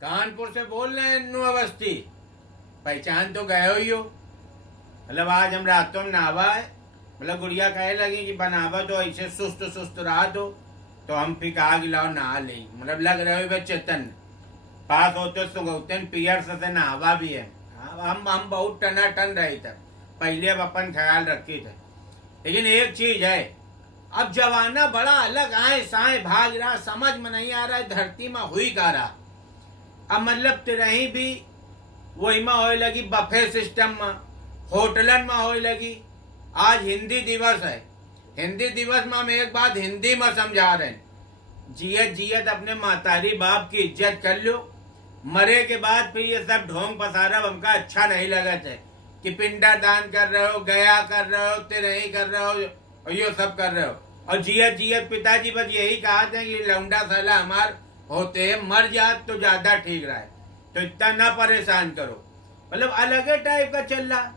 कानपुर से बोल रहे हैं अन्नू अवस्थी। पहचान तो गए ही हो। मतलब आज हम रातों में नहावा है। मतलब गुड़िया कहे लगी कि बनावा तो ऐसे सुस्त सुस्त रहा तो हम फिर कहा कि लाओ नहा ले। मतलब लग रहे हो चेतन पास होते सुगौते पियर से नहावा भी है। हम बहुत टना टन रहे थे पहले। अब अपन ख्याल रखे थे। लेकिन एक चीज है, अब जमाना बड़ा अलग आए साए भाग रहा, समझ में नहीं आ रहा है धरती में हुई का रहा। अब मतलब तिरही भी वही में होए लगी, बफे सिस्टम में, होटलन में होए लगी। आज हिंदी दिवस है। हिंदी दिवस में हम एक बात हिंदी में समझा रहे हैं, जियत जियत अपने मातारी बाप की इज्जत कर लो। मरे के बाद फिर ये सब ढोंग पसारा हमका अच्छा नहीं लगा है कि पिंडा दान कर रहे हो, गया कर रहे हो, तिरही कर रहे हो और ये सब कर रहे हो। और जियत जियत पिताजी बस यही कहा था कि लौंडा साला हमार होते हैं, मर जात तो ज्यादा ठीक रहा है, तो इतना ना परेशान करो। मतलब अलग टाइप का चल रहा।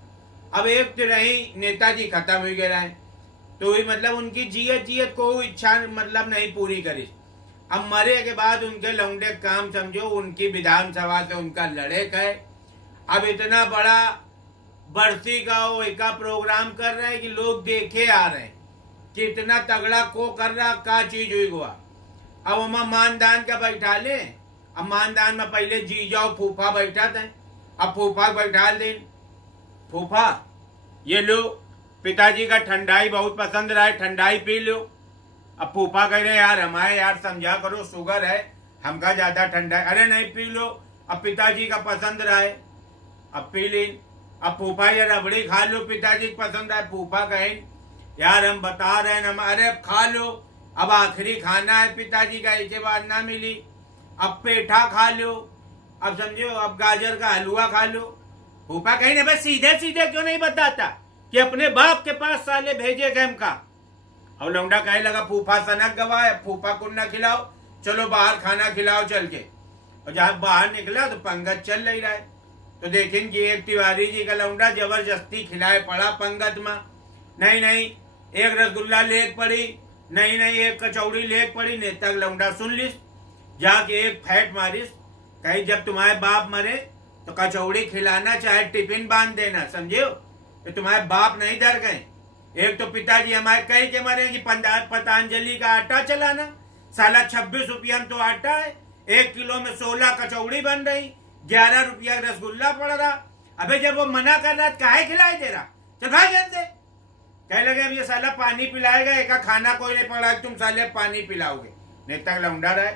अब एक तिरही नेताजी खत्म हो गए रहे, तो मतलब उनकी जियत जियत को इच्छा मतलब नहीं पूरी करी। अब मरे के बाद उनके लौंडे काम समझो, उनकी विधानसभा से उनका लड़े गए। अब इतना बड़ा बरसी का वो एक प्रोग्राम कर रहे हैं कि लोग देखे आ रहे हैं कि इतना तगड़ा को कर रहा, का चीज हुई हुआ। अब हम मानदान का बैठा ले। अब मानदान में पहले जीजा और फूफा बैठा थे, अब फूफा बैठा दे। फूफा ये लो, पिताजी का ठंडाई बहुत पसंद रहा है, ठंडाई पी लो। अब फूफा कह रहे यार हमारे यार समझा करो, शुगर है हमका ज्यादा ठंडा है। अरे नहीं पी लो, अब पिताजी का पसंद रहा है, अब पी ली। अब फूफा ये रबड़ी खा लो, पिताजी को पसंद है। फूफा कहें यार हम बता रहे हैं, अरे अब खा लो, अब आखिरी खाना है पिताजी का, इसके बाद ना मिली। अब पेठा खा लो, अब समझो अब गाजर का हलवा खा लो। फूफा कहीं ना भाई सीधे सीधे क्यों नहीं बताता कि अपने बाप के पास साले भेजे गए हमका। और लौंडा कहे लगा फूफा सनक गवाए, फूफा को न खिलाओ, चलो बाहर खाना खिलाओ चल के। और जहां बाहर निकला तो पंगत चल नहीं रहा है। तो देखें कि एक तिवारी जी का लौंडा जबरदस्ती खिलाए पड़ा पंगत में। नहीं नहीं एक रसगुल्ला लेक पड़ी, नहीं नहीं एक कचौड़ी लेक पड़ी। नेता का लौंडा सुन लिस, जाके एक फैट मारिस, कहीं जब तुम्हारे बाप मरे तो कचौड़ी खिलाना चाहे टिफिन बांध देना, समझे हो, तो तुम्हारे बाप नहीं डर गए। एक तो पिताजी हमारे कहीं के मरे कि पतंजलि का आटा चलाना, साला 26 रुपया में तो आटा है, 1 किलो में 16 कचौड़ी बन रही, 11 रुपया रसगुल्ला पड़ रहा। अबे जब वो मना कर रहा काहे खिलाई दे रहा, चल भाग यहाँ से। कह लगे अब ये साला पानी पिलाएगा, एक खाना कोई नहीं पड़ा, तुम साले पानी पिलाओगे। नेता का लौंडा रहा,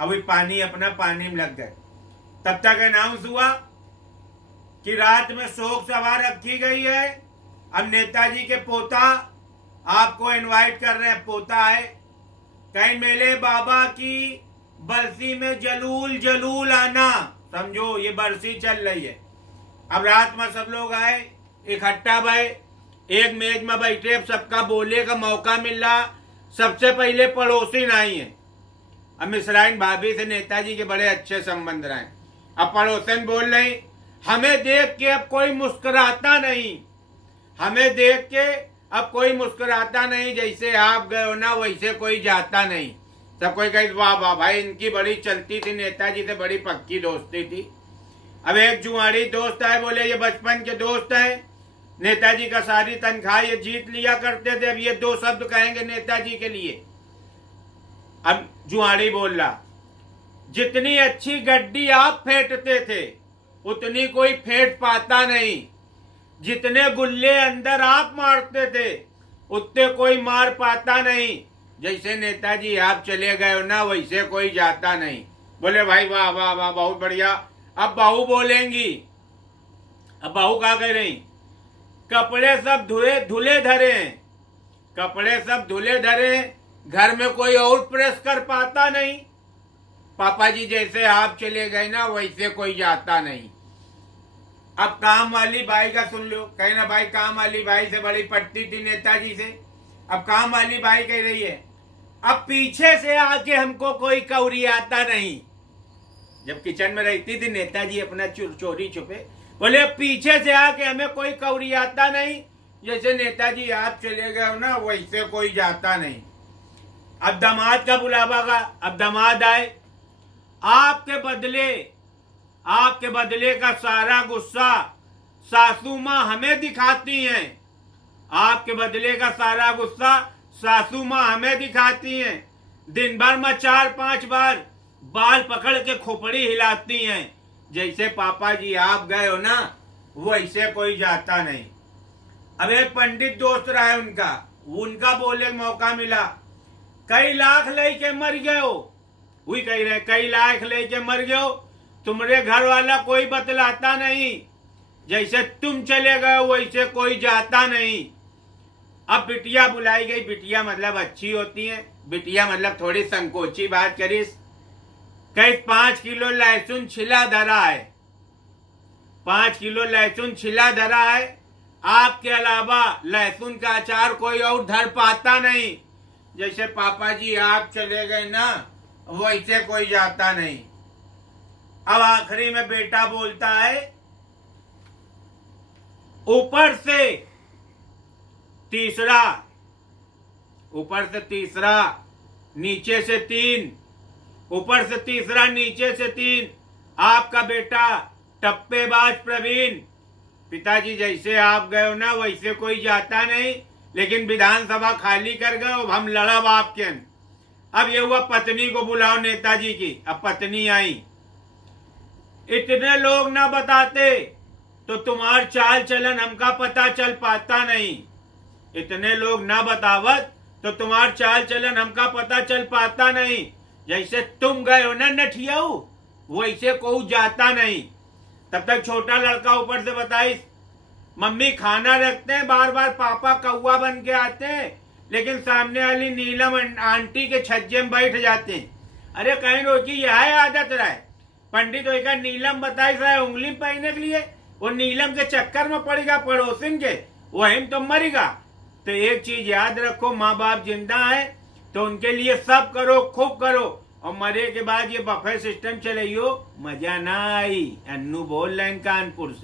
अब वो पानी अपना पानी में लग गए। तब तक अनाउंस हुआ कि रात में शोक सभा रखी गई है। अब नेताजी के पोता आपको इनवाइट कर रहे हैं, पोता है, कहीं मेले बाबा की बरसी में जलूल जलूल आना, समझो ये बरसी चल रही है। अब रात में सब लोग आए इकट्ठा भय, एक मेज में बैठे, अब सबका बोले का मौका मिल रहा। सबसे पहले पड़ोसी नहीं है। अब मिश्राइन भाभी से नेताजी के बड़े अच्छे संबंध रहे। अब पड़ोसन बोल रहे हमें देख के अब कोई मुस्कुराता नहीं, हमें देख के अब कोई मुस्कुराता नहीं, जैसे आप गए हो ना वैसे कोई जाता नहीं। सब कोई कहे वाह वाह भाई, इनकी बड़ी चलती थी, नेताजी से बड़ी पक्की दोस्ती थी। अब एक जुआड़ी दोस्त है, बोले ये बचपन के दोस्त है, नेताजी का सारी तनख्वाह ये जीत लिया करते थे, अब ये 2 शब्द कहेंगे नेताजी के लिए। अब जुआड़ी बोल रहा जितनी अच्छी गड्डी आप फेंटते थे उतनी कोई फेंट पाता नहीं, जितने गुल्ले अंदर आप मारते थे उतने कोई मार पाता नहीं, जैसे नेताजी आप चले गए हो ना वैसे कोई जाता नहीं। बोले भाई वाह वाह वाह बहुत बढ़िया। अब बहू बोलेंगी। अब बहू क्या कह रही, कपड़े सब धुले धरे हैं, कपड़े सब धुले धरे, घर में कोई और प्रेस कर पाता नहीं, पापा जी जैसे आप चले गए ना वैसे कोई जाता नहीं। अब काम वाली बाई का सुन लो, कहना भाई काम वाली बाई से बड़ी पटती थी नेताजी से। अब काम वाली बाई कह रही है अब पीछे से आके हमको कोई कौरी आता नहीं। जब किचन में रहती थी नेताजी अपना चोरी छुपे, बोले पीछे से आके हमें कोई कौरी आता नहीं, जैसे नेताजी आप चले गए हो ना वैसे कोई जाता नहीं। अब दामाद का बुलावा का, अब दामाद आए, आपके बदले आपके बदले का सारा गुस्सा सासू माँ हमें दिखाती हैं। आपके बदले का सारा गुस्सा सासू माँ हमें दिखाती हैं। दिन भर में 4-5 बार बाल पकड़ के खोपड़ी हिलाती हैं। जैसे पापा जी आप गए हो ना, वैसे कोई जाता नहीं। अब एक पंडित दोस्त रहा है उनका बोले मौका मिला, कई लाख लेके मर गए हो। वही कह रहे कई लाख लेके मर गए हो, तुम्हारे घर वाला कोई बतलाता नहीं। जैसे तुम चले गए वैसे कोई जाता नहीं। अब बिटिया बुलाई गई। बिटिया मतलब अच्छी होती है, बिटिया मतलब थोड़ी संकोची बात करीस। कई 5 किलो लहसुन छिला धरा है, 5 किलो लहसुन छिला धरा है। आपके अलावा लहसुन का अचार कोई और धर पाता नहीं। जैसे पापा जी आप चले गए ना, वैसे कोई जाता नहीं। अब आखिरी में बेटा बोलता है, ऊपर से तीसरा, नीचे से 3, ऊपर से तीसरा नीचे से 3। आपका बेटा टप्पेबाज प्रवीण, पिताजी जैसे आप गए हो ना वैसे कोई जाता नहीं, लेकिन विधानसभा खाली कर गए, अब हम लड़ब आपके। अब ये हुआ पत्नी को बुलाओ नेताजी की। अब पत्नी आई, इतने लोग ना बताते तो तुम्हार चाल चलन हमका पता चल पाता नहीं। इतने लोग ना बतावत तो तुम्हार चाल चलन हमका पता चल पाता नहीं। जैसे तुम गए हो ना नठियाऊ, वैसे कोई जाता नहीं। तब तक छोटा लड़का ऊपर से बताइस, मम्मी खाना रखते हैं, बार बार पापा कौवा बन के आते हैं, लेकिन सामने वाली नीलम आंटी के छज्जे में बैठ जाते हैं। अरे कहीं रोकी यह आदत रहा है। पंडित होगा नीलम बताइस रहा है उंगली पहनने के लिए, वो नीलम के चक्कर में पड़ेगा पड़ोसिन के, वही तो मरेगा। तो एक चीज याद रखो, माँ बाप जिंदा है तो उनके लिए सब करो, खूब करो, और मरे के बाद ये बफे सिस्टम चलाइयो, मजा ना आई। अन्नू बोल रहे कानपुर से।